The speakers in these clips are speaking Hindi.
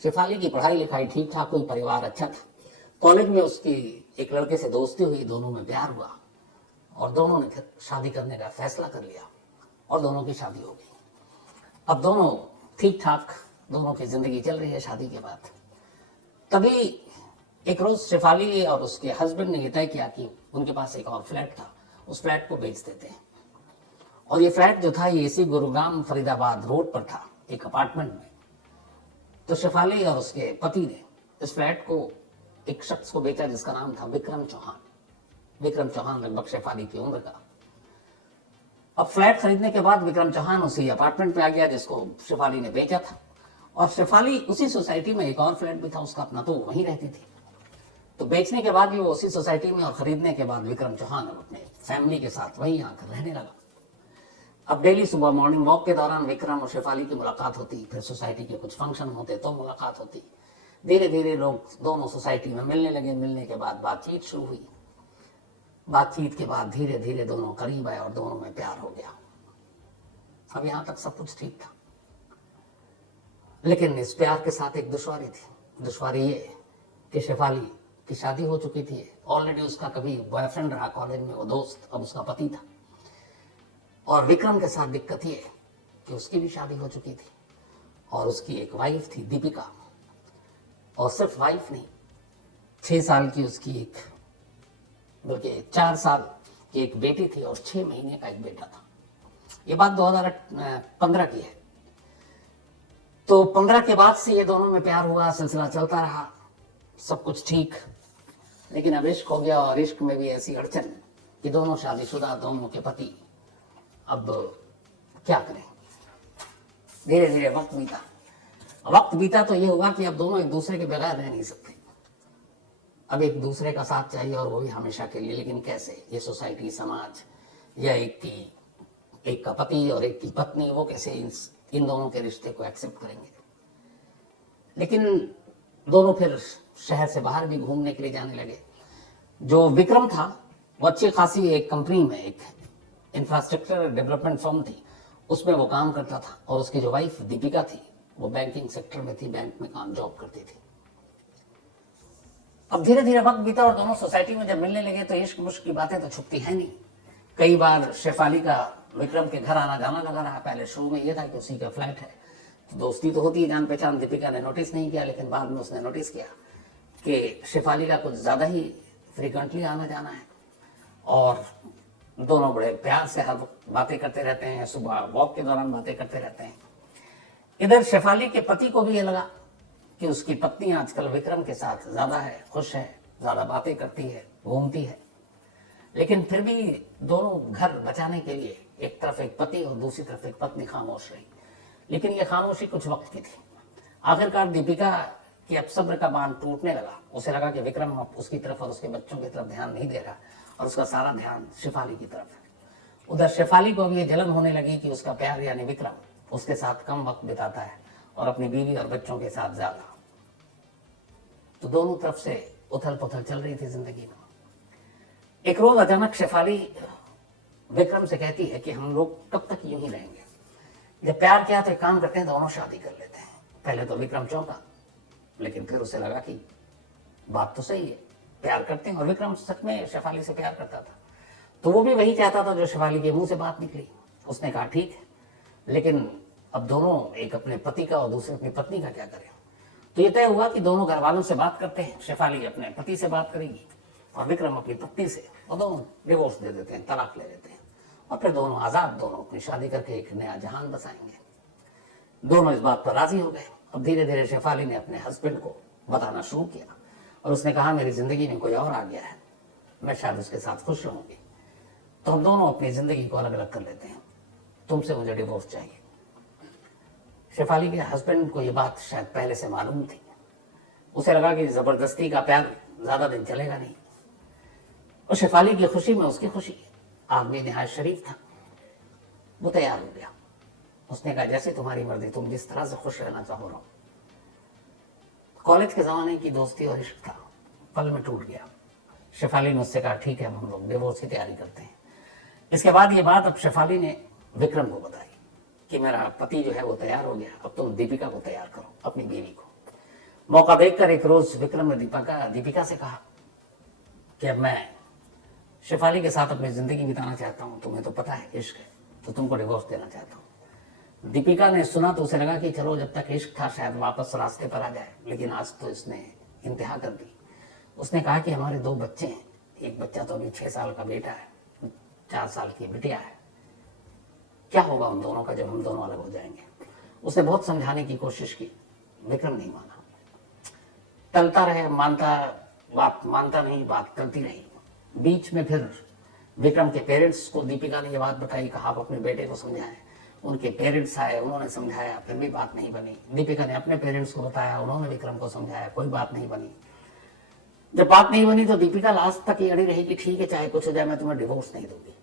शेफाली की पढ़ाई लिखाई ठीक ठाक हुई, परिवार अच्छा था। कॉलेज में उसकी एक लड़के से दोस्ती हुई, दोनों में प्यार हुआ और दोनों ने फिर शादी करने का फैसला कर लिया और दोनों की शादी हो गई। अब दोनों ठीक ठाक, दोनों की जिंदगी चल रही है शादी के बाद। तभी एक रोज शेफाली और उसके हस्बैंड ने यह तय किया कि उनके पास एक और फ्लैट था, उस फ्लैट को बेच देते हैं। और ये फ्लैट जो था ये इसी गुरुग्राम फरीदाबाद रोड पर था, एक अपार्टमेंट में। तो शेफाली और उसके पति ने इस फ्लैट को एक शख्स को बेचा जिसका नाम था विक्रम चौहान। विक्रम चौहान लगभग शेफाली की उम्र का। अब फ्लैट खरीदने के बाद विक्रम चौहान उसी अपार्टमेंट में आ गया जिसको शेफाली ने बेचा था, और शेफाली उसी सोसाइटी में एक और फ्लैट भी था उसका अपना, तो वहीं रहती थी। तो बेचने के बाद भी वो उसी सोसाइटी में और खरीदने के बाद विक्रम चौहान अपने फैमिली के साथ वहीं आकर रहने लगा। अब डेली सुबह मॉर्निंग वॉक के दौरान विक्रम और शेफाली की मुलाकात होती, फिर सोसाइटी के कुछ फंक्शन होते तो मुलाकात होती। धीरे धीरे लोग दोनों सोसाइटी में मिलने लगे। मिलने के बाद बातचीत शुरू हुई। बातचीत के बाद धीरे धीरे दोनों करीब आए और दोनों में प्यार हो गया। अब यहां तक सब कुछ ठीक था, लेकिन इस प्यार के साथ एक दुश्वारी थी। दुश्वारी ये कि शेफाली की शादी हो चुकी थी, ऑलरेडी उसका कभी बॉयफ्रेंड रहा कॉलेज में वो दोस्त, अब उसका पति था। और विक्रम के साथ दिक्कत ये कि उसकी भी शादी हो चुकी थी और उसकी एक वाइफ थी दीपिका, और सिर्फ वाइफ नहीं, 6 साल की उसकी एक, बल्कि 4 साल की एक बेटी थी और 6 महीने का एक बेटा था। ये बात 2015 की है। तो 15 के बाद से ये दोनों में प्यार हुआ, सिलसिला चलता रहा, सब कुछ ठीक। लेकिन अब इश्क हो गया, और इश्क में भी ऐसी अड़चन कि दोनों शादीशुदा, दोनों के पति अब क्या करें। धीरे धीरे वक्त बीता तो ये हुआ कि अब दोनों एक दूसरे के बगैर रह नहीं सकते। अब एक दूसरे का साथ चाहिए, और वो भी हमेशा के लिए। लेकिन कैसे? ये सोसाइटी, समाज, या एक का पति और एक की पत्नी, वो कैसे इन दोनों के रिश्ते को एक्सेप्ट करेंगे। लेकिन दोनों फिर शहर से बाहर भी घूमने के लिए जाने लगे। जो विक्रम था वो अच्छी खासी एक कंपनी में, एक इंफ्रास्ट्रक्चर डेवलपमेंट फर्म थी, उसमें वो काम करता था। और उसकी जो वाइफ दीपिका थी वो बैंकिंग सेक्टर में थी, बैंक में काम जॉब करती थी। अब धीरे धीरे वक्त बीता और दोनों सोसाइटी में जब मिलने लगे तो इश्क मुश्क की बातें तो छुपती है नहीं। कई बार शेफाली का विक्रम के घर आना जाना लगा रहा। पहले शुरू में ये था कि उसी का फ्लैट है, तो दोस्ती तो होती है, जान पहचान। दीपिका ने नोटिस नहीं किया, लेकिन बाद में उसने नोटिस किया कि शेफाली का कुछ ज़्यादा ही फ्रिक्वेंटली आना जाना है, और दोनों बड़े प्यार से हर बातें करते रहते हैं, सुबह वॉक के दौरान बातें करते रहते हैं। इधर शेफाली के पति को भी ये लगा कि उसकी पत्नी आजकल विक्रम के साथ ज़्यादा है, खुश है, ज़्यादा बातें करती है, घूमती है। लेकिन फिर भी दोनों घर बचाने के लिए, एक तरफ एक पति और दूसरी तरफ एक पत्नी खामोश रही। लेकिन ये खामोशी कुछ वक्त की थी। आखिरकार दीपिका की अब सब्र का बांध टूटने लगा। उसे लगा कि विक्रम अब उसकी तरफ और उसके बच्चों की तरफ ध्यान नहीं दे रहा, और उसका सारा ध्यान शेफाली की तरफ है। उधर शेफाली को भी ये जलन होने लगी कि उसका प्यार यानी विक्रम उसके साथ कम वक्त बिताता है और अपनी बीवी और बच्चों के साथ ज्यादा। तो दोनों तरफ से उथल पुथल चल रही थी जिंदगी में। एक रोज अचानक शेफाली विक्रम से कहती है कि हम लोग कब तक यूं ही रहेंगे। जब प्यार किया तो एक काम करते हैं, दोनों शादी कर लेते हैं। पहले तो विक्रम चौंका, लेकिन फिर उसे लगा कि बात तो सही है, प्यार करते हैं। और विक्रम सच में शेफाली से प्यार करता था, तो वो भी वही चाहता था जो शेफाली के मुंह से बात निकली। उसने कहा ठीक है, लेकिन अब दोनों, एक अपने पति का और दूसरे अपनी पत्नी का क्या करें। तो ये तय हुआ कि दोनों घर वालों से बात करते हैं। शेफाली अपने पति से बात करेगी और विक्रम अपनी पत्नी से, और दोनों डिवोर्स दे देते हैं, तलाक ले लेते हैं, और फिर दोनों आजाद, दोनों अपनी शादी करके एक नया जहान बसाएंगे। दोनों इस बात पर राजी हो गए। अब धीरे धीरे शेफाली ने अपने हस्बैंड को बताना शुरू किया, और उसने कहा मेरी जिंदगी में कोई और आ गया है, मैं शायद उसके साथ खुश रहूंगी, तो हम दोनों अपनी जिंदगी को अलग अलग कर लेते हैं, तुमसे मुझे डिवोर्स चाहिए। शेफाली के हस्बैंड को ये बात शायद पहले से मालूम थी। उसे लगा कि जबरदस्ती का प्यार ज्यादा दिन चलेगा नहीं, और शेफाली की खुशी में उसकी खुशी। आदमी निहायत शरीफ था, वो तैयार हो गया। उसने कहा जैसे तुम्हारी मर्जी, तुम जिस तरह से खुश रहना चाहो रहो। कॉलेज के जमाने की दोस्ती और इश्क था, पल में टूट गया। शेफाली ने उससे कहा ठीक है, हम लोग डिवोर्स की तैयारी करते हैं। इसके बाद ये बात अब शेफाली ने विक्रम को बताई कि मेरा पति जो है वो तैयार हो गया, अब तुम दीपिका को तैयार करो, अपनी बीवी को। मौका देखकर एक रोज विक्रम ने दीपिका से कहा कि अब मैं शेफाली के साथ अपनी जिंदगी बिताना चाहता हूं, तुम्हें तो पता है इश्क है, तो तुमको डिवोर्स देना चाहता हूं। दीपिका ने सुना तो उसे लगा कि चलो जब तक इश्क था शायद वापस रास्ते पर आ जाए, लेकिन आज तो इसने इंतहा कर दी। उसने कहा कि हमारे 2 बच्चे हैं, एक बच्चा तो अभी 6 साल का बेटा है, 4 साल की बिटिया है, क्या होगा उन दोनों का जब हम दोनों अलग हो जाएंगे। उसने बहुत समझाने की कोशिश की, विक्रम नहीं माना, टलता रहे, मानता नहीं, बात टलती रही। बीच में फिर विक्रम के पेरेंट्स को दीपिका ने ये बात बताई, कहा आप अपने बेटे को समझाएं। उनके पेरेंट्स आए, उन्होंने समझाया, फिर भी बात नहीं बनी। दीपिका ने अपने पेरेंट्स को बताया, उन्होंने विक्रम को समझाया, कोई बात नहीं बनी। जब बात नहीं बनी तो दीपिका लास्ट तक ये अड़ी रही कि ठीक है चाहे कुछ हो जाए, मैं तुम्हें डिवोर्स नहीं दूंगी,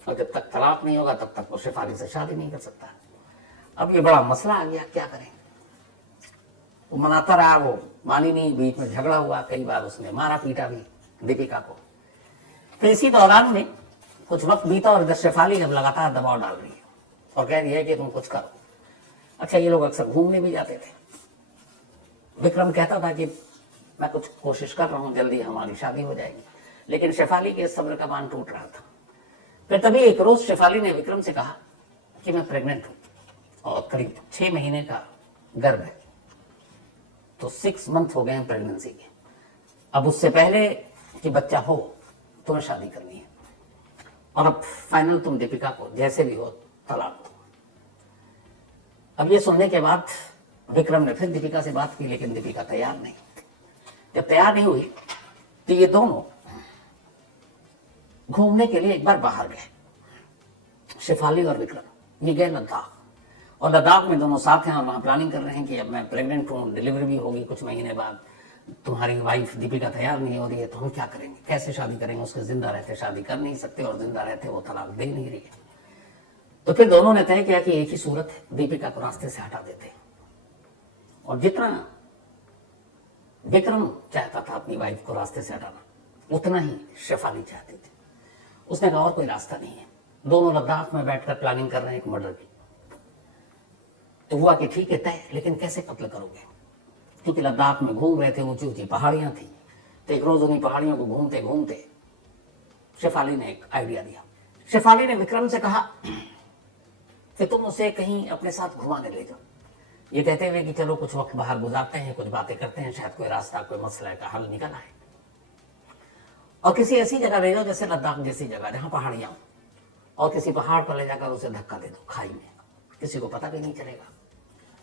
और जब तक तलाक नहीं होगा तब तक वो शेफाली से शादी नहीं कर सकता। अब ये बड़ा मसला आ गया, क्या करें। वो मनाता रहा, वो मानी नहीं, बीच में झगड़ा हुआ, कई बार उसने मारा पीटा भी दीपिका को। फिर इसी दौरान में कुछ वक्त बीता और इधर शेफाली अब लगातार दबाव डाल रही है और कह रही है कि तुम कुछ करो। अच्छा, ये लोग अक्सर घूमने भी जाते थे। विक्रम कहता था कि मैं कुछ कोशिश कर रहा हूं, जल्दी हमारी शादी हो जाएगी, लेकिन शेफाली के सब्र का बांध टूट रहा था। फिर तभी एक रोज शेफाली ने विक्रम से कहा कि मैं प्रेग्नेंट हूं और करीब 6 महीने का गर्भ है, तो 6 मंथ हो गए हैं प्रेगनेंसी के। अब उससे पहले कि बच्चा हो तुम्हें शादी करनी है, और अब फाइनल तुम दीपिका को जैसे भी हो तलाक दो। अब ये सुनने के बाद विक्रम ने फिर दीपिका से बात की, लेकिन दीपिका तैयार नहीं। जब तैयार नहीं हुई तो ये दोनों घूमने के लिए एक बार बाहर गए, शेफाली और विक्रम। ये गए लद्दाख, और लद्दाख में दोनों साथ हैं और वहां प्लानिंग कर रहे हैं कि अब मैं प्रेग्नेंट हूं, डिलीवरी भी होगी कुछ महीने बाद, तुम्हारी वाइफ दीपिका तैयार नहीं हो रही है, तो हम क्या करेंगे, कैसे शादी करेंगे। उसके जिंदा रहते शादी कर नहीं सकते, और जिंदा रहते वो तलाक दे नहीं रही है। तो फिर दोनों ने तय किया कि एक ही सूरत है, दीपिका को रास्ते से हटा देते। और जितना विक्रम चाहता था अपनी वाइफ को रास्ते से हटाना, उतना ही शेफाली चाहती थी। उसने कहा और कोई रास्ता नहीं है। दोनों लद्दाख में बैठकर प्लानिंग कर रहे हैं एक मर्डर की। तो हुआ कि ठीक है तय, लेकिन कैसे कत्ल करोगे, क्योंकि लद्दाख में घूम रहे थे, ऊंची ऊंची पहाड़ियां थी। तो एक रोज उन्हीं पहाड़ियों को घूमते घूमते शेफाली ने एक आइडिया दिया। शेफाली ने विक्रम से कहा कि तुम उसे कहीं अपने साथ घुमाने ले जाओ, ये कहते हुए कि चलो कुछ वक्त बाहर गुजारते हैं, कुछ बातें करते हैं, शायद कोई रास्ता, कोई मसला का हल निकल आए। और किसी ऐसी जगह ले जाओ जैसे लद्दाख जैसी जगह जहां पहाड़ियां हो, और किसी पहाड़ पर ले जाकर उसे धक्का दे दो खाई में, किसी को पता भी नहीं चलेगा,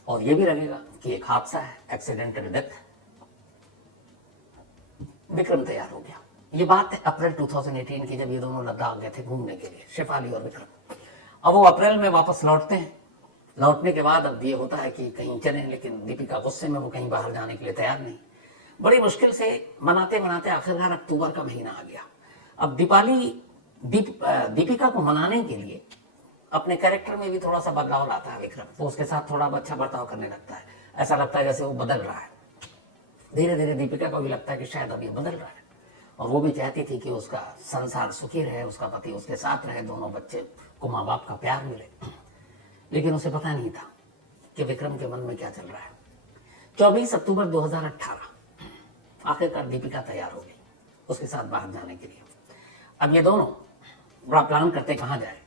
और ये भी लगेगा कि एक हादसा है, एक्सीडेंटल डेथ। विक्रम तैयार हो गया। ये बात है अप्रैल 2018 की, जब ये दोनों लद्दाख गए थे घूमने के लिए, शेफाली और विक्रम। अब वो अप्रैल में वापस लौटते हैं। लौटने के बाद अब ये होता है कि कहीं चलें, लेकिन दीपिका गुस्से में, वो कहीं बाहर जाने के लिए तैयार नहीं। बड़ी मुश्किल से मनाते मनाते आखिरकार अक्टूबर का महीना आ गया। अब दीपिका को मनाने के लिए अपने कैरेक्टर में भी थोड़ा सा बदलाव लाता है विक्रम। वो उसके साथ थोड़ा अच्छा बर्ताव करने लगता है, ऐसा लगता है जैसे वो बदल रहा है। धीरे धीरे दीपिका को भी लगता है कि शायद अब ये बदल रहा है, और वो भी चाहती थी कि उसका संसार सुखी रहे, उसका पति उसके साथ रहे, दोनों बच्चे को माँ बाप का प्यार मिले। लेकिन उसे पता नहीं था कि विक्रम के मन में क्या चल रहा है। 24 अक्टूबर 2018 आखिरकार दीपिका तैयार हो गई उसके साथ बाहर जाने के लिए। अब ये दोनों बड़ा प्लान करते कहाँ जाए,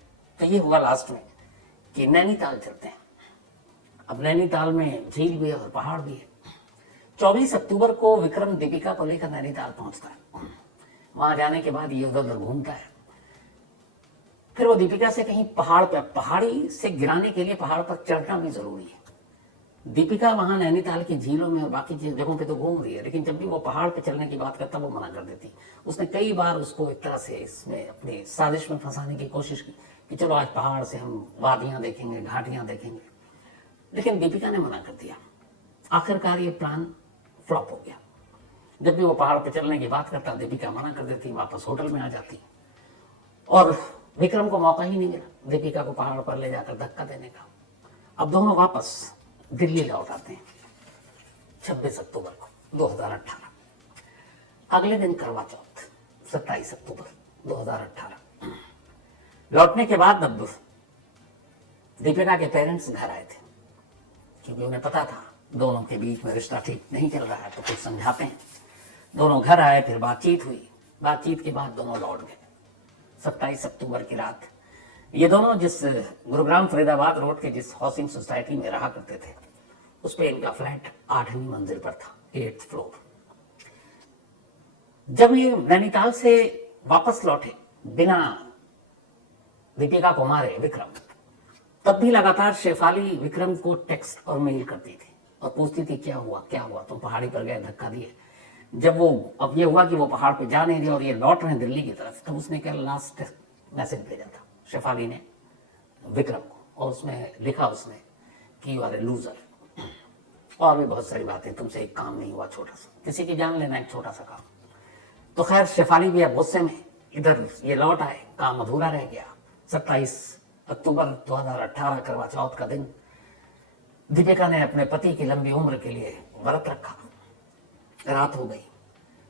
तो ये हुआ लास्ट में कि नैनीताल चलते हैं। अब नैनीताल में झील भी है और पहाड़ भी है। 24 अक्टूबर को विक्रम दीपिका को लेकर नैनीताल पहुंचता है। वहां जाने के बाद ये उधर उधर घूमता है। फिर वो दीपिका से कहीं पहाड़ पर, पहाड़ी से गिराने के लिए पहाड़ पर चढ़ना भी जरूरी है। दीपिका वहां नैनीताल की झीलों में और बाकी जगहों पे तो घूम रही है, लेकिन जब भी वो पहाड़ पे चलने की बात करता वो मना कर देती। उसने कई बार उसको एक तरह से इसमें अपनी साजिश में फंसाने की कोशिश की कि चलो आज पहाड़ से हम वादियां देखेंगे, घाटियां देखेंगे, लेकिन दीपिका ने मना कर दिया। आखिरकार ये प्लान फ्लॉप हो गया। जब भी वो पहाड़ पे चलने की बात करता दीपिका मना कर देती, वापस होटल में आ जाती, और विक्रम को मौका ही नहीं मिला दीपिका को पहाड़ पर ले जाकर धक्का देने का। अब दोनों वापस दिल्ली लौट आते हैं 26 अक्टूबर को 2018। अगले दिन करवा चौथ 27 अक्टूबर 2018। लौटने के बाद अब दीपिका के पेरेंट्स घर आए थे, क्योंकि उन्हें पता था दोनों के बीच में रिश्ता ठीक नहीं चल रहा है, तो कुछ समझाते हैं। दोनों घर आए, फिर बातचीत हुई। बातचीत के बाद दोनों लौट गए। 27 अक्टूबर की रात ये दोनों जिस गुरुग्राम फरीदाबाद रोड के जिस हाउसिंग सोसाइटी में रहा करते थे, उस पे इनका फ्लैट 8वीं मंजिल पर था, 8th फ्लोर। जब ये नैनीताल से वापस लौटे बिना दीपिका को मारे विक्रम, तब भी लगातार शेफाली विक्रम को टेक्स्ट और मेल करती थी और पूछती थी क्या हुआ, तुम पहाड़ी पर गए, धक्का दिए। जब वो अब ये हुआ कि वो पहाड़ पे जा नहीं रहे और ये लौट रहे दिल्ली की तरफ, तब उसने क्या लास्ट मैसेज भेजा था शेफाली ने विक्रम को, और उसमें लिखा उसने कि यू आर ए लूजर, और भी बहुत सारी बातें, तुमसे एक काम नहीं हुआ छोटा सा, किसी की जान लेना एक छोटा सा काम। तो खैर शेफाली भी अब गुस्से में इधर ये लौट आए, काम अधूरा रह गया। 27 अक्टूबर 2018 करवा चौथ का दिन, दीपिका ने अपने पति की लंबी उम्र के लिए व्रत रखा। रात हो गई।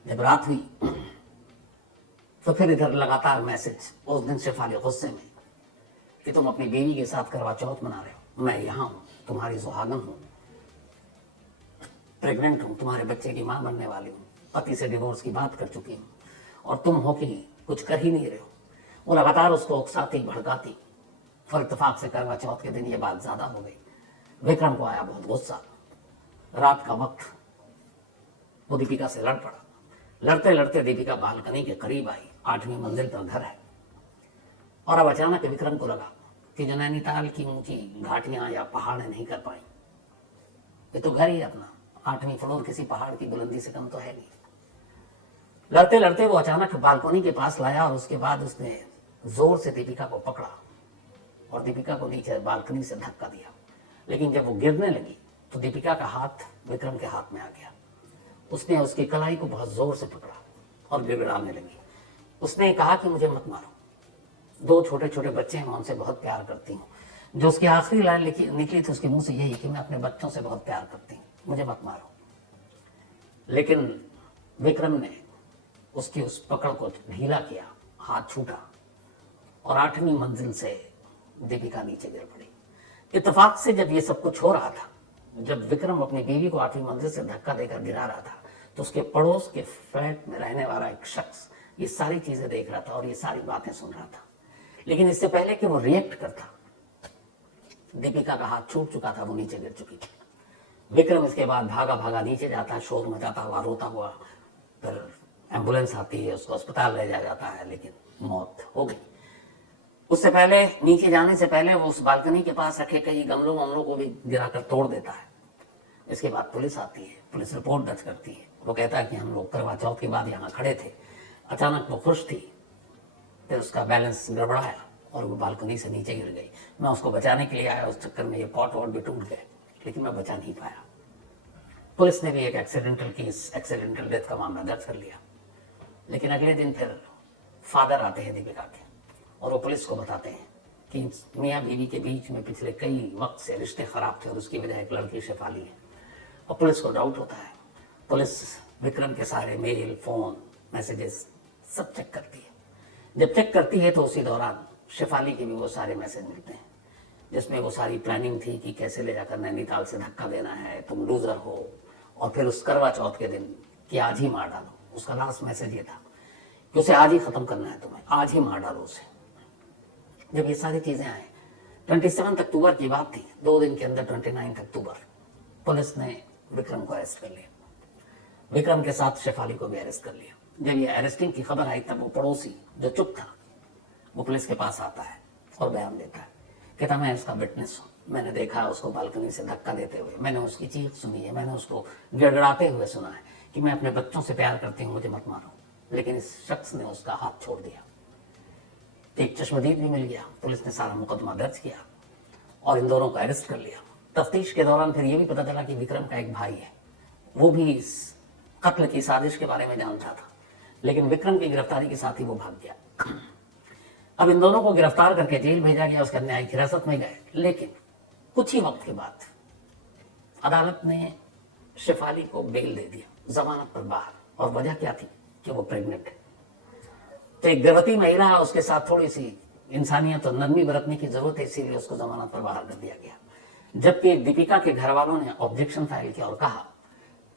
जब रात हुई तो फिर इधर लगातार मैसेज। उस दिन शेफाली गुस्से में कि तुम अपनी बीवी के साथ करवा चौथ मना रहे हो, मैं यहाँ हूँ, तुम्हारी सुहागन हूँ, प्रेग्नेंट हूँ, तुम्हारे बच्चे की माँ बनने वाली हूँ, पति से डिवोर्स की बात कर चुकी हूँ, और तुम हो कि कुछ कर ही नहीं रहे हो। वो लगातार उसको उकसाती भड़काती। और इत्तेफाक से करवा चौथ के दिन ये बात ज्यादा हो गई। विक्रम को आया बहुत गुस्सा। रात का वक्त वो दीपिका से लड़ पड़ा। लड़ते लड़ते दीपिका बालकनी के करीब आई। 8वीं मंजिल पर घर है। और अब अचानक विक्रम को लगा कि जो नैनीताल की ऊंची घाटियां या पहाड़ें नहीं कर पाई, ये तो घर ही अपना 8वीं फ्लोर किसी पहाड़ की बुलंदी से कम तो है नहीं। लड़ते लड़ते वो अचानक बालकनी के पास लाया और उसके बाद उसने जोर से दीपिका को पकड़ा और दीपिका को नीचे बालकनी से धक्का दिया। लेकिन जब वो गिरने लगी तो दीपिका का हाथ विक्रम के हाथ में आ गया। उसने उसकी कलाई को बहुत जोर से पकड़ा और गिड़गिड़ाने लगी। उसने कहा कि मुझे मत मारो, 2 छोटे छोटे बच्चे हैं, मैं उनसे बहुत प्यार करती हूँ। जो उसकी आखिरी लाइन निकली थी उसके मुंह से यही कि मैं अपने बच्चों से बहुत प्यार करती हूँ, मुझे मत मारो। लेकिन विक्रम ने उसकी उस पकड़ को ढीला किया, हाथ छूटा और 8वीं मंजिल से दीपिका नीचे गिर पड़ी। इत्तेफाक से जब ये सब कुछ हो रहा था, जब विक्रम अपनी बीवी को 8वीं मंजिल से धक्का देकर गिरा रहा था, तो उसके पड़ोस के फ्लैट में रहने वाला एक शख्स ये सारी चीजें देख रहा था और ये सारी बातें सुन रहा था। लेकिन इससे पहले कि वो रिएक्ट करता, दीपिका का हाथ छूट चुका था, वो नीचे गिर चुकी थी। विक्रम इसके बाद भागा भागा नीचे जाता है, शोर मचाता हुआ, रोता हुआ। फिर एम्बुलेंस आती है, उसको अस्पताल ले जाया जाता है, लेकिन मौत हो गई। उससे पहले, नीचे जाने से पहले, वो उस बालकनी के पास रखे कई गमलों वमलों को भी गिराकर तोड़ देता है। इसके बाद पुलिस आती है, पुलिस रिपोर्ट दर्ज करती है। वो कहता है कि हम लोग करवा चौथ के बाद यहाँ खड़े थे, अचानक वो खुश थी, फिर उसका बैलेंस गड़बड़ाया और वो बालकनी से नीचे गिर गई। मैं उसको बचाने के लिए आया, उस चक्कर में ये पॉट वॉट भी टूट गए, लेकिन मैं बचा नहीं पाया। पुलिस ने भी एक एक्सीडेंटल केस, एक्सीडेंटल डेथ का मामला दर्ज कर लिया। लेकिन अगले दिन फिर फादर आते हैं दीपिका के और वो पुलिस को बताते हैं कि मियाँ बीवी के बीच में पिछले कई वक्त से रिश्ते खराब थे और उसकी वजह एक लड़की शेफाली है। और पुलिस को डाउट होता है। पुलिस विक्रम के सारे मेल, फोन, मैसेजेस सब चेक करती है। जब चेक करती है तो उसी दौरान शेफाली के भी वो सारे मैसेज मिलते हैं, जिसमें वो सारी प्लानिंग थी कि कैसे ले जाकर नैनीताल से धक्का देना है, तुम लूजर हो, और फिर उस करवा चौथ के दिन कि आज ही मार डालो। उसका लास्ट मैसेज ये था कि उसे आज ही खत्म करना है, तुम्हें आज ही मार डालो उसे। जब ये सारी चीजें आई, 27 अक्टूबर की बात थी, 2 दिन के अंदर 29 अक्टूबर पुलिस ने विक्रम को अरेस्ट कर लिया। विक्रम के साथ शेफाली को भी अरेस्ट कर लिया। जब ये अरेस्टिंग की खबर आई तब वो पड़ोसी जो चुप था वो पुलिस के पास आता है और बयान देता है, कहता मैं उसका विटनेस हूँ, मैंने देखा है उसको बालकनी से धक्का देते हुए, मैंने उसकी चीख सुनी है, मैंने उसको गिड़गिड़ाते हुए सुना है कि मैं अपने बच्चों से प्यार करती हूँ, मुझे मत मारो। लेकिन इस शख्स ने उसका हाथ छोड़ दिया। एक चश्मदीद भी मिल गया। पुलिस ने सारा मुकदमा दर्ज किया और इन दोनों को अरेस्ट कर लिया। तफ्तीश के दौरान फिर ये भी पता चला कि विक्रम का एक भाई है, वो भी इस कत्ल की साजिश के बारे में जानता था, लेकिन विक्रम की गिरफ्तारी के साथ ही वो भाग गया। अब इन दोनों को गिरफ्तार करके जेल भेजा गया, उसके न्यायिक हिरासत में गए। लेकिन कुछ ही वक्त के बाद अदालत ने शेफाली को बेल दे दिया, जमानत पर बाहर। और वजह क्या थी कि वो प्रेग्नेंट है। तो एक गर्भवती महिला है, उसके साथ थोड़ी सी इंसानियत और नरमी बरतने की जरूरत है, इसीलिए उसको जमानत पर बाहर कर दिया गया। जबकि दीपिका के घर वालों ने ऑब्जेक्शन फाइल किया और कहा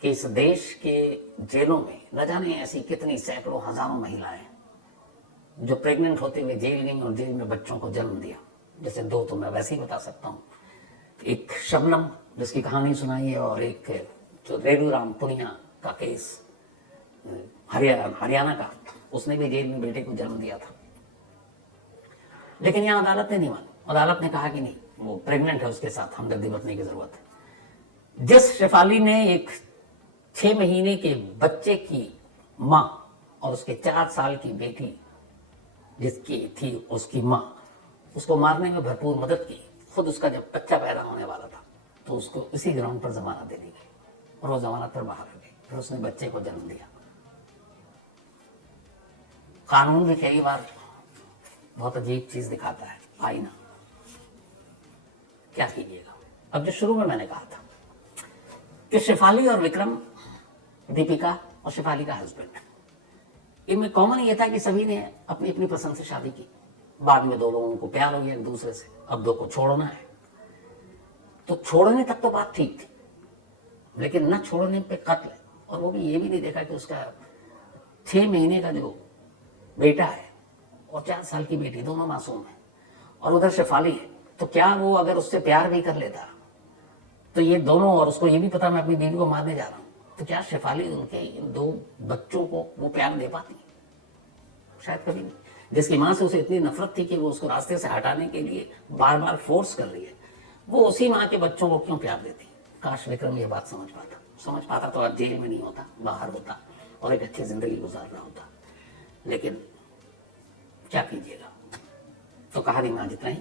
कि इस देश के जेलों में न जाने ऐसी कितनी सैकड़ों हजारों महिलाएं जो प्रेग्नेंट होते हुए जेल गई और जेल में बच्चों को जन्म दिया। जैसे दो तो मैं वैसे ही बता सकता हूँ, एक शबनम जिसकी कहानी सुनाई है, और एक जो रेणुराम पुनिया का केस हरियाणा का, उसने भी जेल में बेटे को जन्म दिया था। लेकिन यहाँ अदालत ने नहीं माना। अदालत ने कहा कि नहीं, वो प्रेग्नेंट है, उसके साथ हमदर्दी बरतने की जरूरत है। जिस शेफाली ने एक 6 महीने के बच्चे की मां और उसके 4 साल की बेटी जिसकी थी उसकी मां, उसको मारने में भरपूर मदद की, खुद उसका जब बच्चा पैदा होने वाला था तो उसको इसी ग्राउंड पर जमानत दे दी गई और वो जमानत पर बाहर आ गई, फिर उसने बच्चे को जन्म दिया। कानून भी कई बार बहुत अजीब चीज दिखाता है, आईना। क्या कीजिएगा। अब जो शुरू में मैंने कहा था कि शेफाली और विक्रम, दीपिका और शेफाली का हस्बैंड, इनमें कॉमन ये था कि सभी ने अपनी अपनी पसंद से शादी की। बाद में दो लोगों को प्यार हो गया एक दूसरे से, अब दो को छोड़ना है। तो छोड़ने तक तो बात ठीक थी, लेकिन न छोड़ने पे कत्ल है। और वो भी ये भी नहीं देखा कि उसका 6 महीने का जो बेटा है और 4 साल की बेटी, दोनों मासूम है, और उधर शेफाली है। तो क्या वो अगर उससे प्यार भी कर लेता तो ये दोनों, और उसको ये भी पता मैं अपनी बीवी को मारने जा रहा हूं, तो क्या शेफाली उनके इन 2 बच्चों को वो प्यार दे पाती? शायद कभी नहीं। जिसकी मां से उसे इतनी नफरत थी कि वो उसको रास्ते से हटाने के लिए बार बार फोर्स कर रही है, वो उसी मां के बच्चों को क्यों प्यार देती? काश विक्रम ये बात समझ पाता तो आज जेल में नहीं होता, बाहर होता और एक अच्छी जिंदगी गुजार रहा होता। लेकिन क्या कीजिएगा। तो कहानी में आज इतना ही।